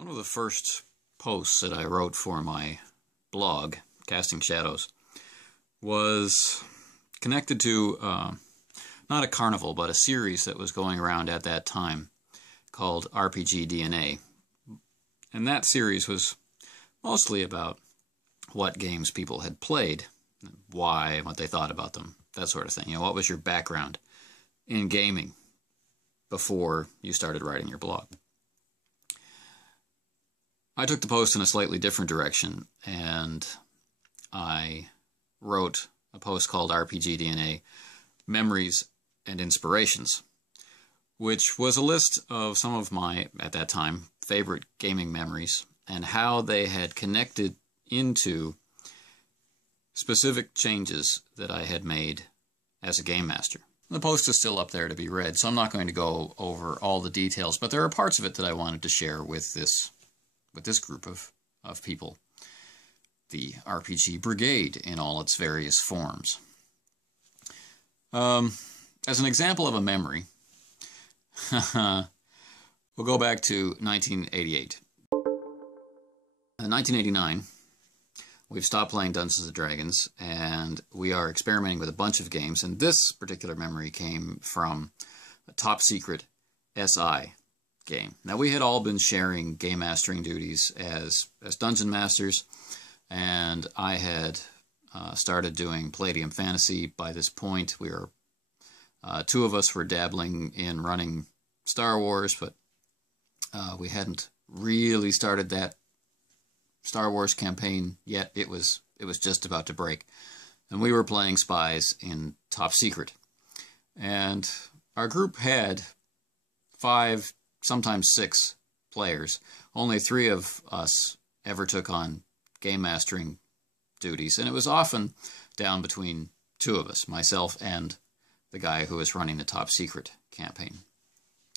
One of the first posts that I wrote for my blog, Casting Shadows, was connected to not a carnival, but a series that was going around at that time called RPG DNA. And that series was mostly about what games people had played, why, what they thought about them, that sort of thing. You know, what was your background in gaming before you started writing your blog? I took the post in a slightly different direction, and I wrote a post called RPG DNA, Memories and Inspirations, which was a list of some of my, at that time, favorite gaming memories and how they had connected into specific changes that I had made as a game master. The post is still up there to be read, so I'm not going to go over all the details, but there are parts of it that I wanted to share with this group of people, the RPG Brigade in all its various forms. As an example of a memory, we'll go back to 1988. In 1989, we've stopped playing Dungeons & Dragons, and we are experimenting with a bunch of games, and this particular memory came from a Top Secret SI game. Now, we had all been sharing game mastering duties as dungeon masters, and I had started doing Palladium Fantasy. By this point, we were two of us were dabbling in running Star Wars, but we hadn't really started that Star Wars campaign yet. It was just about to break, and we were playing spies in Top Secret, and our group had 5, sometimes 6 players. Only 3 of us ever took on game mastering duties, and it was often down between 2 of us, myself and the guy who was running the Top Secret campaign.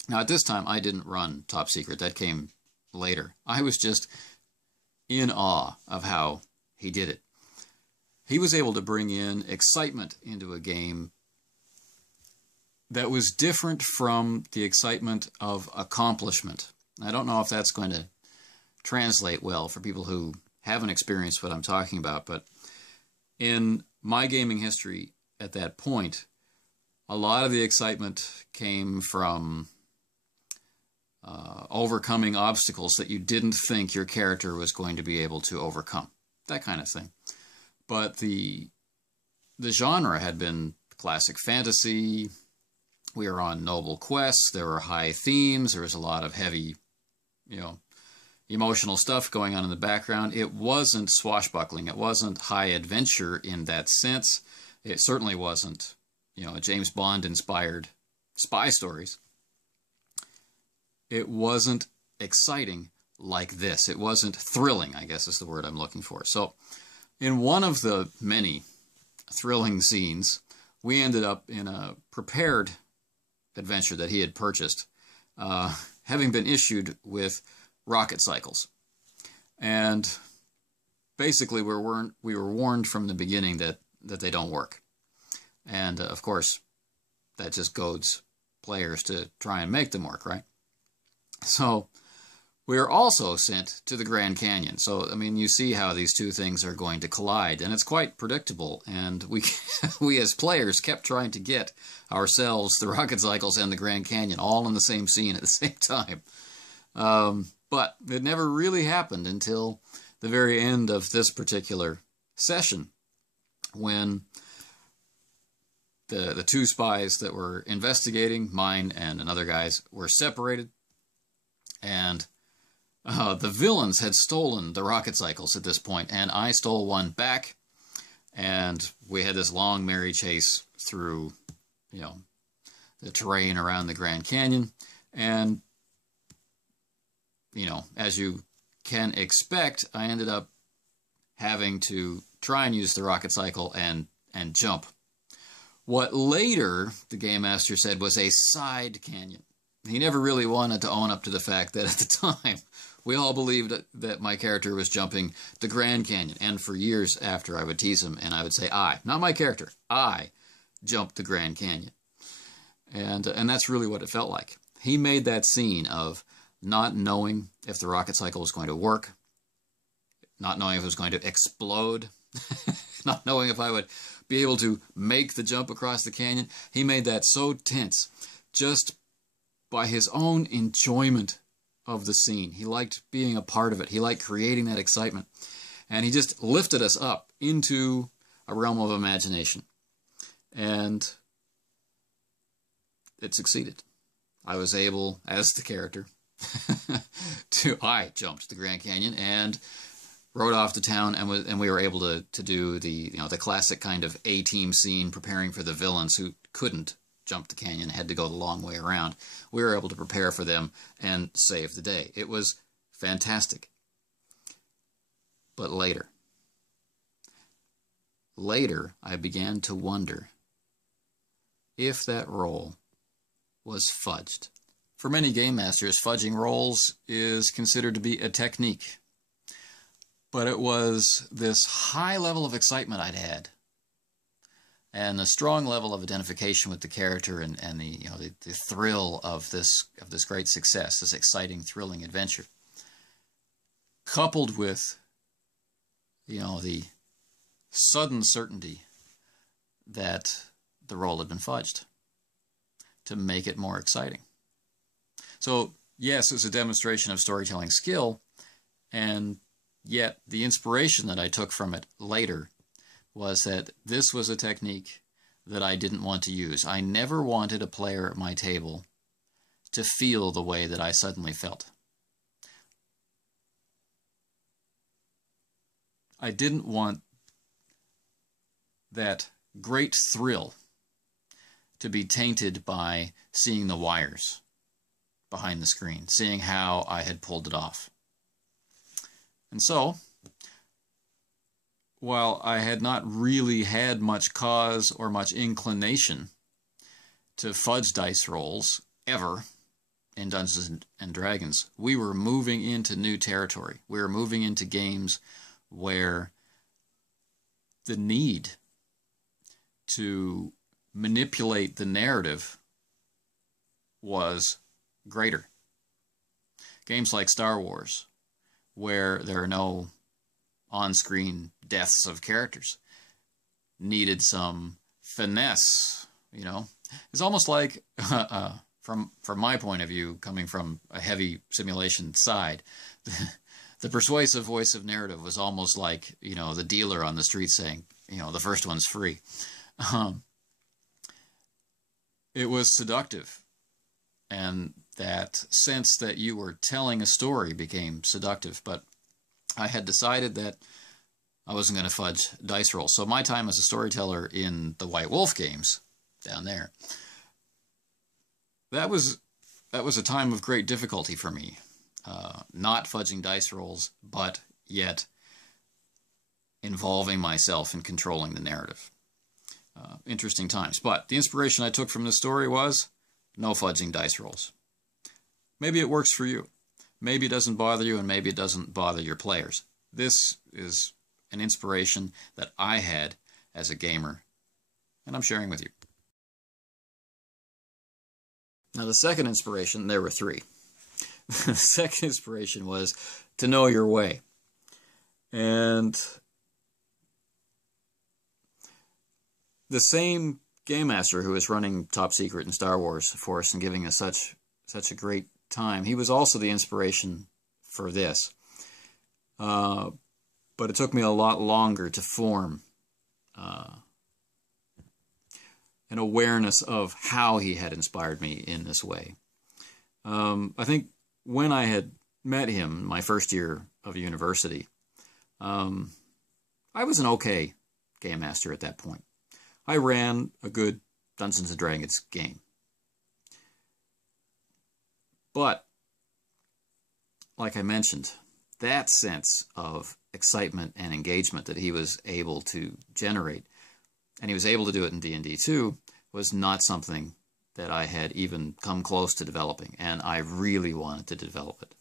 Now, at this time, I didn't run Top Secret. That came later. I was just in awe of how he did it. He was able to bring in excitement into a game that was different from the excitement of accomplishment. I don't know if that's going to translate well for people who haven't experienced what I'm talking about, but in my gaming history at that point, a lot of the excitement came from overcoming obstacles that you didn't think your character was going to be able to overcome, that kind of thing. But the genre had been classic fantasy. We were on noble quests. There were high themes. There was a lot of heavy, emotional stuff going on in the background. It wasn't swashbuckling. It wasn't high adventure in that sense. It certainly wasn't, James Bond-inspired spy stories. It wasn't exciting like this. It wasn't thrilling, I guess is the word I'm looking for. So in one of the many thrilling scenes, we ended up in a prepared adventure that he had purchased, having been issued with rocket cycles. And basically we were warned from the beginning that they don't work. And of course, that just goads players to try and make them work, right? So we are also sent to the Grand Canyon. So, I mean, you see how these two things are going to collide, and it's quite predictable. And we as players kept trying to get ourselves the rocket cycles and the Grand Canyon all in the same scene at the same time. But it never really happened until the very end of this particular session, when the 2 spies that were investigating, mine and another guy's, were separated, and the villains had stolen the rocket cycles at this point, and I stole one back, and we had this long merry chase through, the terrain around the Grand Canyon, and, as you can expect, I ended up having to try and use the rocket cycle and jump what later the Game Master said was a side canyon. He never really wanted to own up to the fact that at the time, we all believed that my character was jumping the Grand Canyon. And for years after, I would tease him, and I would say, not my character, I jumped the Grand Canyon. And that's really what it felt like. He made that scene of not knowing if the rocket cycle was going to work, not knowing if it was going to explode, not knowing if I would be able to make the jump across the canyon. He made that so tense just by his own enjoyment of the scene. He liked being a part of it. He liked creating that excitement. And he just lifted us up into a realm of imagination. And it succeeded. I was able, as the character, I jumped the Grand Canyon and rode off to town, and we were able to do the classic kind of A-team scene, preparing for the villains who couldn't jump the canyon, had to go the long way around. We were able to prepare for them and save the day. It was fantastic. But later, I began to wonder if that role was fudged. For many game masters, fudging roles is considered to be a technique. But it was this high level of excitement I'd had, and the strong level of identification with the character, and the thrill of this great success, this exciting, thrilling adventure, coupled with the sudden certainty that the role had been fudged to make it more exciting. So yes, it was a demonstration of storytelling skill, and yet the inspiration that I took from it later was that this was a technique that I didn't want to use. I never wanted a player at my table to feel the way that I suddenly felt. I didn't want that great thrill to be tainted by seeing the wires behind the screen, seeing how I had pulled it off. And so, while I had not really had much cause or much inclination to fudge dice rolls ever in Dungeons and Dragons, we were moving into new territory. We were moving into games where the need to manipulate the narrative was greater. Games like Star Wars, where there are no on-screen deaths of characters, needed some finesse, It's almost like, from my point of view, coming from a heavy simulation side, the persuasive voice of narrative was almost like, the dealer on the street saying, the first one's free. It was seductive, and that sense that you were telling a story became seductive, but I had decided that I wasn't going to fudge dice rolls. So my time as a storyteller in the White Wolf games down there, that was a time of great difficulty for me. Not fudging dice rolls, but yet involving myself in controlling the narrative. Interesting times. But the inspiration I took from this story was no fudging dice rolls. Maybe it works for you. Maybe it doesn't bother you, and maybe it doesn't bother your players. This is an inspiration that I had as a gamer, and I'm sharing with you. Now, the second inspiration, there were three. The second inspiration was to know your way. And the same game master who was running Top Secret and Star Wars for us and giving us such a great time, he was also the inspiration for this. But it took me a lot longer to form an awareness of how he had inspired me in this way. I think when I had met him my first year of university, I was an okay game master at that point. I ran a good Dungeons and Dragons game. But, like I mentioned, that sense of excitement and engagement that he was able to generate, and he was able to do it in D&D too, was not something that I had even come close to developing, and I really wanted to develop it.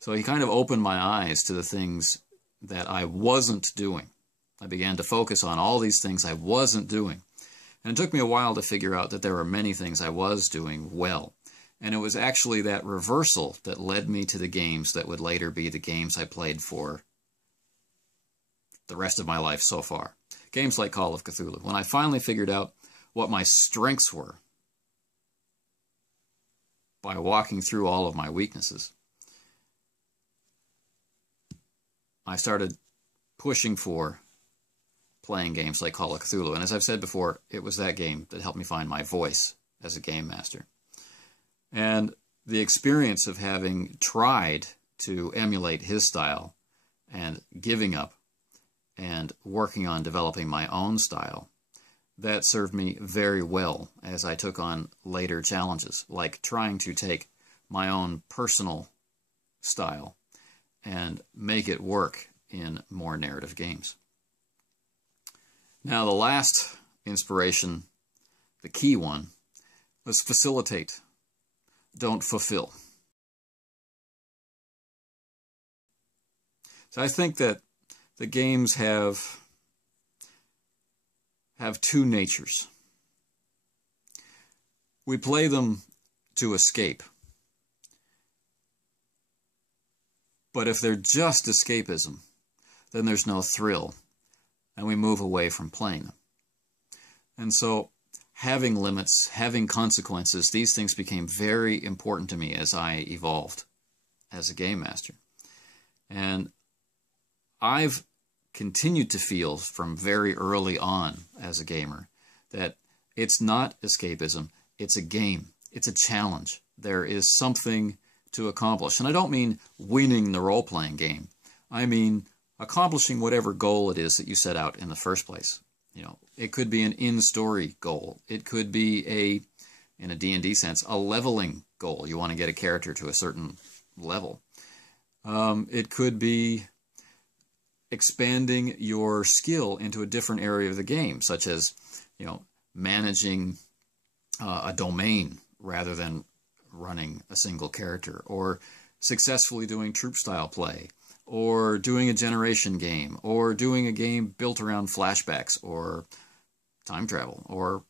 So he kind of opened my eyes to the things that I wasn't doing. I began to focus on all these things I wasn't doing. And it took me a while to figure out that there were many things I was doing well. And it was actually that reversal that led me to the games that would later be the games I played for the rest of my life so far. Games like Call of Cthulhu. When I finally figured out what my strengths were by walking through all of my weaknesses, I started pushing for playing games like Call of Cthulhu. And as I've said before, it was that game that helped me find my voice as a game master. And the experience of having tried to emulate his style and giving up and working on developing my own style, that served me very well as I took on later challenges, like trying to take my own personal style and make it work in more narrative games. Now, the last inspiration, the key one, was facilitate, don't fulfill. So I think that the games have two natures. We play them to escape. But if they're just escapism, then there's no thrill, and we move away from playing them. And so having limits, having consequences, these things became very important to me as I evolved as a game master. And I've continued to feel from very early on as a gamer that it's not escapism, it's a game, it's a challenge. There is something to accomplish. And I don't mean winning the role-playing game. I mean accomplishing whatever goal it is that you set out in the first place. You know, it could be an in-story goal. It could be in a D&D sense, a leveling goal. You want to get a character to a certain level. It could be expanding your skill into a different area of the game, such as, you know, managing a domain rather than running a single character, or successfully doing troop-style play, or doing a generation game, or doing a game built around flashbacks, or time travel, or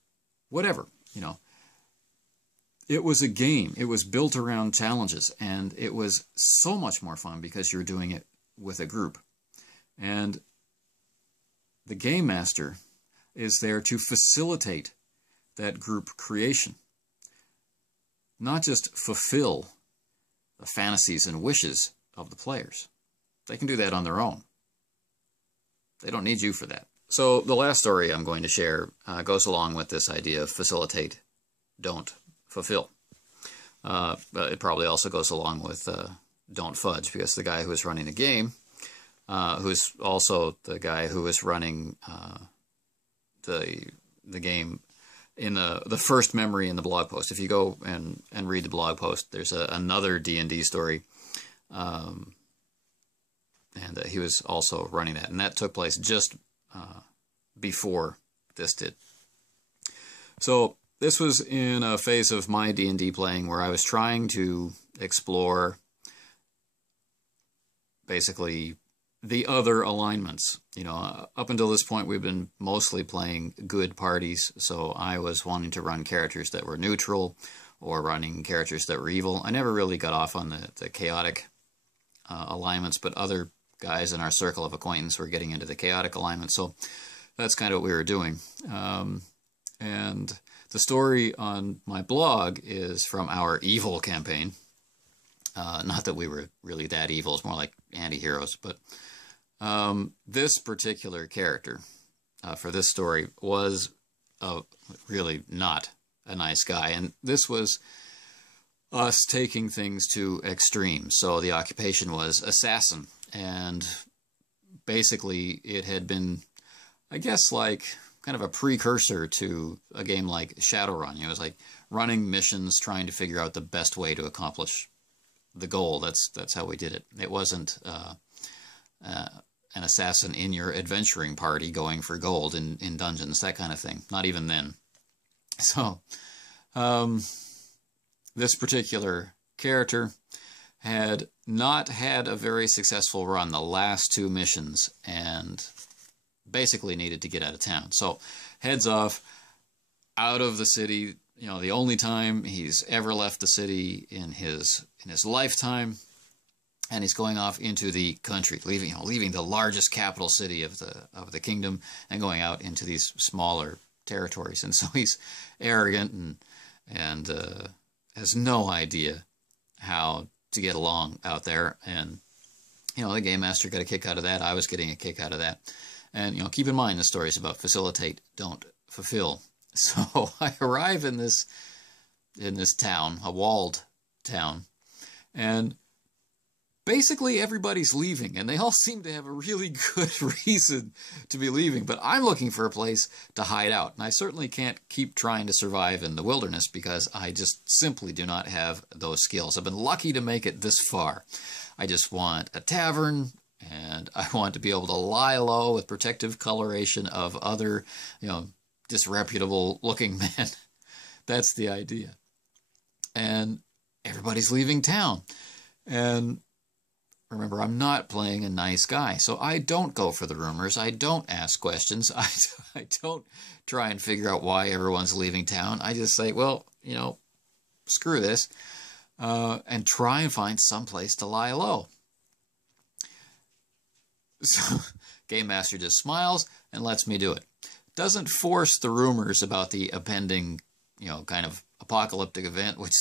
whatever, you know. It was a game. It was built around challenges, and it was so much more fun because you're doing it with a group. And the game master is there to facilitate that group creation, not just fulfill the fantasies and wishes of the players. They can do that on their own. They don't need you for that. So the last story I'm going to share goes along with this idea of facilitate, don't fulfill. But it probably also goes along with don't fudge, because the guy who was running the game, who's also the guy who was running the game in the first memory in the blog post. If you go and read the blog post, there's another D&D story, and he was also running that, and that took place just before this did. So this was in a phase of my D&D playing where I was trying to explore basically the other alignments. You know, up until this point, we've been mostly playing good parties, so I was wanting to run characters that were neutral or running characters that were evil. I never really got off on the chaotic alignments, but other guys in our circle of acquaintance were getting into the chaotic alignment, so that's kind of what we were doing. And the story on my blog is from our evil campaign. Not that we were really that evil, it's more like anti-heroes, but this particular character for this story was really not a nice guy, and this was us taking things to extremes. So the occupation was assassin, and basically it had been, I guess, like kind of a precursor to a game like Shadowrun. It was like running missions, trying to figure out the best way to accomplish the goal. That's how we did it. It wasn't an assassin in your adventuring party going for gold in dungeons, that kind of thing. Not even then. So this particular character had not had a very successful run the last two missions and basically needed to get out of town. So heads off out of the city the only time he's ever left the city in his lifetime, and he's going off into the country, leaving the largest capital city of the kingdom and going out into these smaller territories. And so he's arrogant and has no idea how to get along out there. And the game master got a kick out of that. I was getting a kick out of that. And keep in mind, the story is about facilitate, don't fulfill. So I arrive in this town, a walled town, and basically everybody's leaving, and they all seem to have a really good reason to be leaving. But I'm looking for a place to hide out, and I certainly can't keep trying to survive in the wilderness because I just simply do not have those skills. I've been lucky to make it this far. I just want a tavern, and I want to be able to lie low with protective coloration of other, disreputable looking men. That's the idea. And everybody's leaving town. And remember, I'm not playing a nice guy, so I don't go for the rumors. I don't ask questions. I don't try and figure out why everyone's leaving town. I just say, well, screw this, and try and find some place to lie low. So Game Master just smiles and lets me do it. Doesn't force the rumors about the impending, kind of apocalyptic event which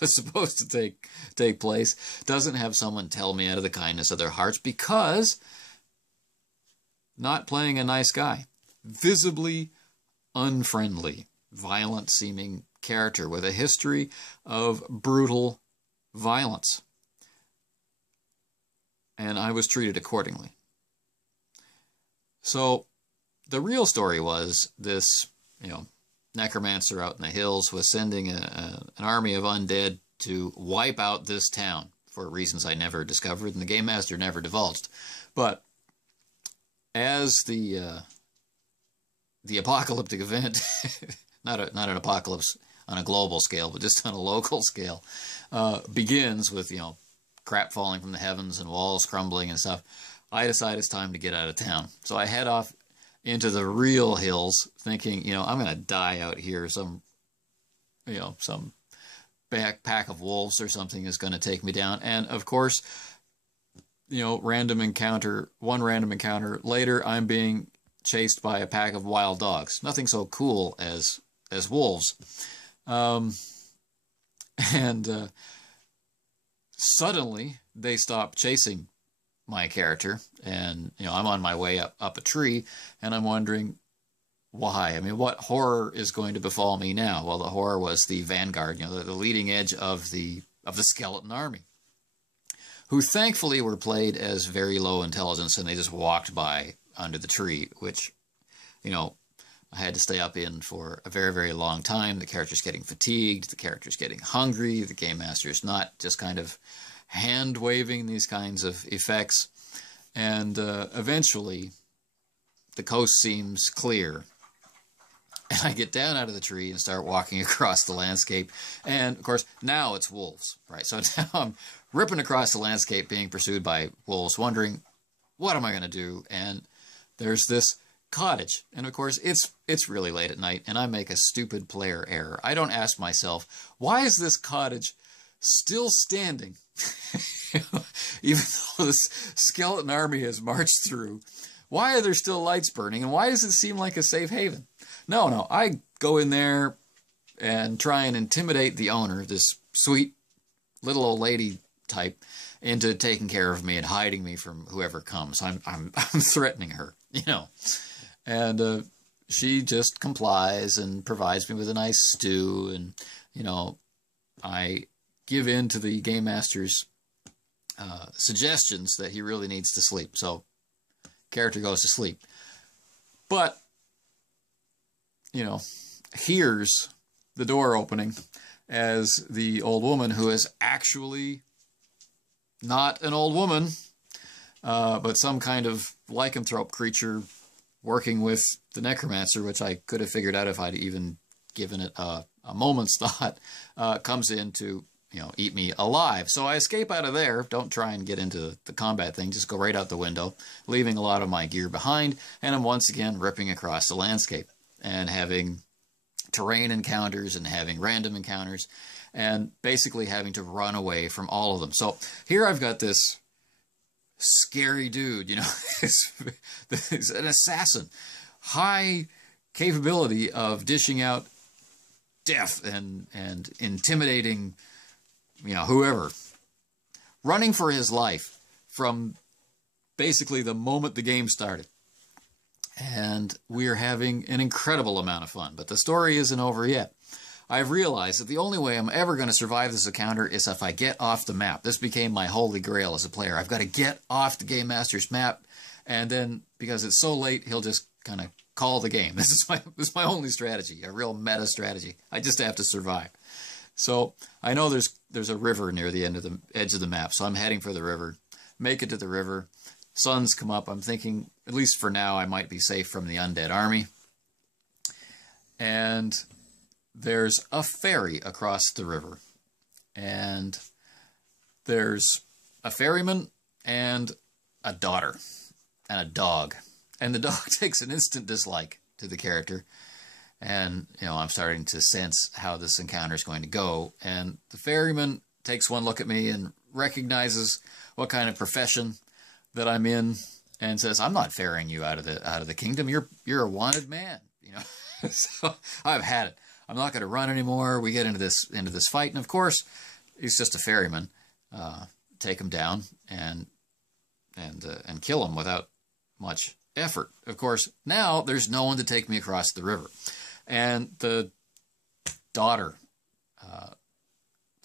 was supposed to take place. Doesn't have someone tell me out of the kindness of their hearts, because not playing a nice guy. Visibly unfriendly, violent-seeming character with a history of brutal violence. And I was treated accordingly. So the real story was this, necromancer out in the hills was sending an army of undead to wipe out this town for reasons I never discovered and the Game Master never divulged. But as the apocalyptic event, not an apocalypse on a global scale, but just on a local scale, begins with, crap falling from the heavens and walls crumbling and stuff, I decide it's time to get out of town. So I head off into the real hills thinking, I'm going to die out here. Some pack of wolves or something is going to take me down. And of course, one random encounter later, I'm being chased by a pack of wild dogs. Nothing so cool as wolves. Suddenly they stop chasing my character, and I'm on my way up a tree, and I'm wondering why. I mean, what horror is going to befall me now? Well, the horror was the vanguard, the leading edge of the skeleton army, who thankfully were played as very low intelligence, and they just walked by under the tree, which I had to stay up in for a very, very long time. The character's getting fatigued, the character's getting hungry, the Game Master's not just kind of hand-waving these kinds of effects, and eventually the coast seems clear, and I get down out of the tree and start walking across the landscape, and of course now it's wolves, right? So now I'm ripping across the landscape being pursued by wolves, wondering what am I going to do? And there's this cottage, and of course it's really late at night, and I make a stupid player error. I don't ask myself, why is this cottage still standing? Even though the skeleton army has marched through, why are there still lights burning, and why does it seem like a safe haven? No, I go in there and try and intimidate the owner, this sweet little old lady type, into taking care of me and hiding me from whoever comes. I'm threatening her, and she just complies and provides me with a nice stew, and I give in to the Game Master's suggestions that he really needs to sleep. So character goes to sleep. But, hears the door opening as the old woman, who is actually not an old woman, but some kind of lycanthrope creature working with the necromancer, which I could have figured out if I'd even given it a moment's thought, comes in to eat me alive. So I escape out of there, don't try and get into the combat thing, just go right out the window, leaving a lot of my gear behind, and I'm once again ripping across the landscape, and having terrain encounters and having random encounters, and basically having to run away from all of them. So here I've got this scary dude, you know, he's an assassin, high capability of dishing out death and intimidating, you know, whoever, running for his life from basically the moment the game started. And we're having an incredible amount of fun, but the story isn't over yet. I've realized that the only way I'm ever going to survive this encounter is if I get off the map. This became my holy grail as a player. I've got to get off the Game Master's map, and then, because it's so late, he'll just kind of call the game. This is my only strategy, a real meta strategy. I just have to survive. So I know there's a river near the edge of the map, so I'm heading for the river. Make it to the river. Suns come up. I'm thinking, at least for now, I might be safe from the undead army. And there's a ferry across the river. And there's a ferryman and a daughter and a dog. And the dog takes an instant dislike to the character. And, you know, I'm starting to sense how this encounter is going to go. And the ferryman takes one look at me and recognizes what kind of profession that I'm in, and says, "I'm not ferrying you out of the kingdom. You're a wanted man." You know, so I've had it. I'm not going to run anymore. We get into this fight, and of course, he's just a ferryman. Take him down and kill him without much effort. Of course, now there's no one to take me across the river, and the daughter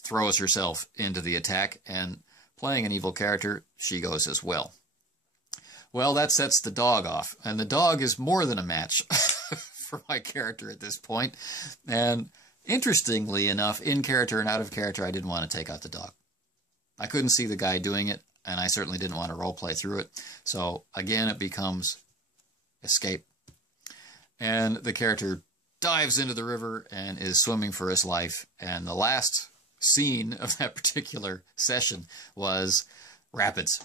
throws herself into the attack, and playing an evil character, she goes as well. Well, that sets the dog off, and the dog is more than a match for my character at this point. And interestingly enough, in character and out of character, I didn't want to take out the dog. I couldn't see the guy doing it, and I certainly didn't want to roleplay through it. So again, it becomes escape. And the character dives into the river and is swimming for his life. And the last scene of that particular session was rapids.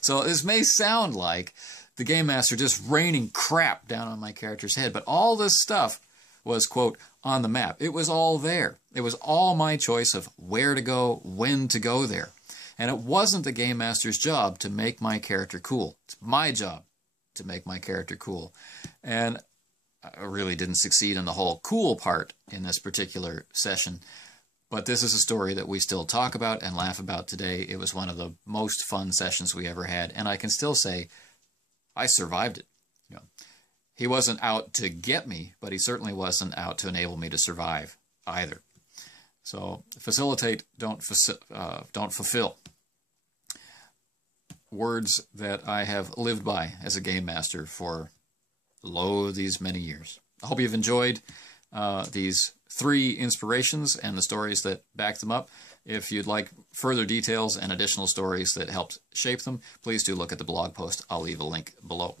So this may sound like the Game Master just raining crap down on my character's head, but all this stuff was, quote, on the map. It was all there. It was all my choice of where to go, when to go there. And it wasn't the Game Master's job to make my character cool. It's my job to make my character cool. And I really didn't succeed in the whole cool part in this particular session. But this is a story that we still talk about and laugh about today. It was one of the most fun sessions we ever had. And I can still say I survived it. You know, he wasn't out to get me, but he certainly wasn't out to enable me to survive either. So facilitate, don't fulfill. Words that I have lived by as a game master for these many years. I hope you've enjoyed these 3 inspirations and the stories that back them up. If you'd like further details and additional stories that helped shape them, please do look at the blog post. I'll leave a link below.